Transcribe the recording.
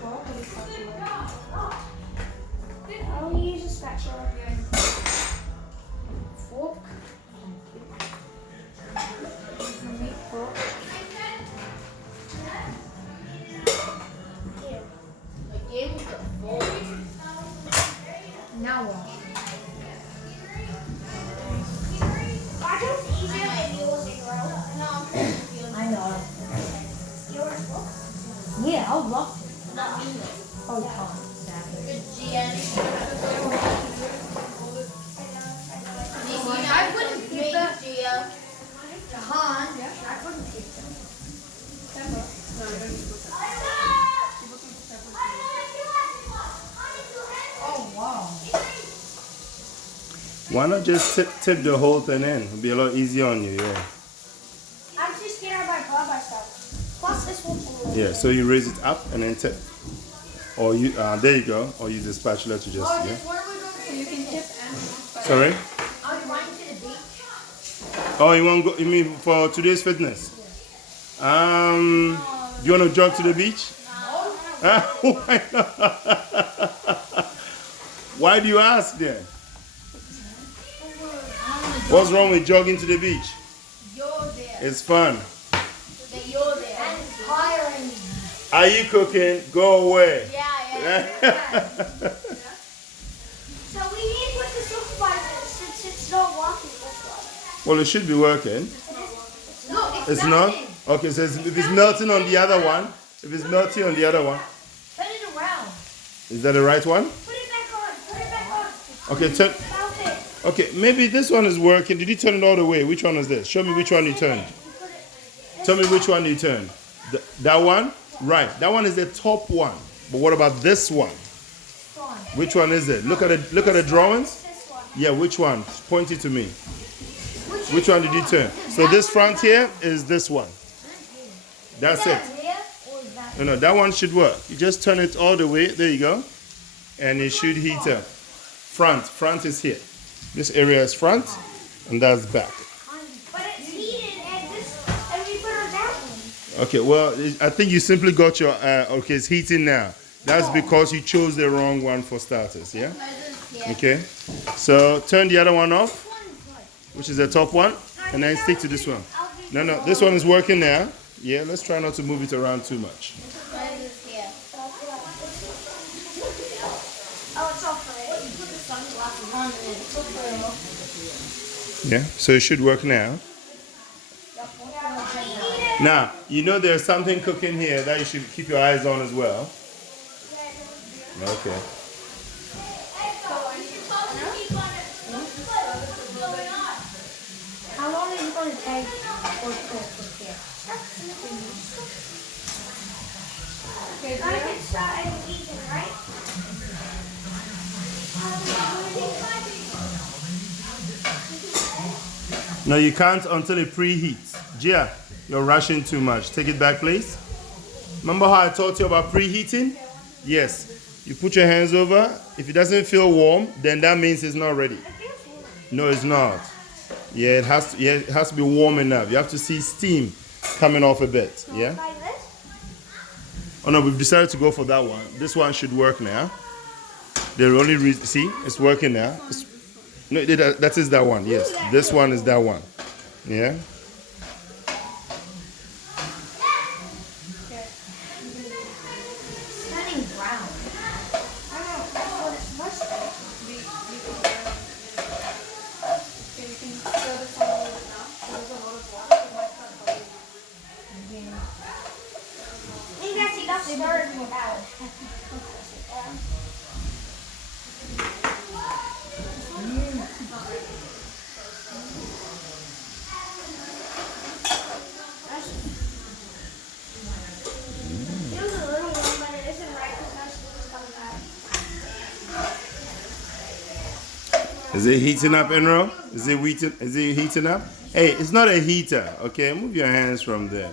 fork or the spatula? I'll use a spatula. Fork. The meat fork. Again with the fork. Now what? I chose easier than yours, bro. I know. Yours, Yeah, I'll block it. Not me. Oh, you can't. Sadly. Good Gian. I wouldn't keep that. Gia. Han. I couldn't keep them. Oh, wow. Why not just tip the whole thing in? It'll be a lot easier on you, yeah. I'm too scared by by myself. Plus, this one's a little. Yeah, so you raise it up and then tip. Or you, there you go. Or use the spatula to just, yeah. Where are we going to? You can tip and... Sorry? I'm going to the beach. Oh, you want go? You mean for today's fitness? Do you want to jog to the beach? Why not? Why do you ask then? What's wrong with jogging to the beach? You're there. It's fun. That you're there. And it's tiring. Are you cooking? Go away. Yeah. So we need to put the supervisor since it's not working this way. Well, it should be working. No, It's not? Okay, so if it's melting on the other one, if it's melting on the other one, Turn it around. is that the right one? Put it back on. Put it back on. Okay, turn. Mount it. Okay, maybe this one is working. Did you turn it all the way? Which one is this? Show me which one you turned. Tell me which one you turned. That one? Right. That one is the top one. But what about this one? Which one is it? Look at the drawings. This one. Yeah, which one? Point it to me. Which one did you turn? So this front here is this one. That's it. Here or is that? No, that one should work. You just turn it all the way. There you go. And it should heat up. Front is here. This area is front, and that's back. But it's heated and we put on that one. Okay, well, I think you simply got your, okay, it's heating now. That's because you chose the wrong one for starters, yeah? Okay, so turn the other one off, which is the top one, and then stick to this one. No, this one is working now. Yeah, let's try not to move it around too much. Oh, it's off already. Yeah, so it should work now. Now, you know there's something cooking here that you should keep your eyes on as well. Okay. How long is it going to take for it to cook here? I can start eating, right? No, you can't until it preheats. Gia, you're rushing too much. Take it back, please. Remember how I taught you about preheating? Yes. You put your hands over. If it doesn't feel warm, then that means it's not ready. No, it's not. Yeah, it has to be warm enough. You have to see steam coming off a bit. Yeah? Like this? Oh no, we've decided to go for that one. This one should work now. The only reason, see, it's working now. No, that is that one. Yes, this one is that one. Yeah. It's turning brown. I don't know. That's what it's supposed to be. Okay, you can stir this on a little bit now. So there's a lot of water. It might cut the I think that's enough stirring for now. It was a little warm, but it isn't right because now it's coming back. Is it heating up, Enro? Is it heating up? Hey, it's not a heater, okay? Move your hands from there.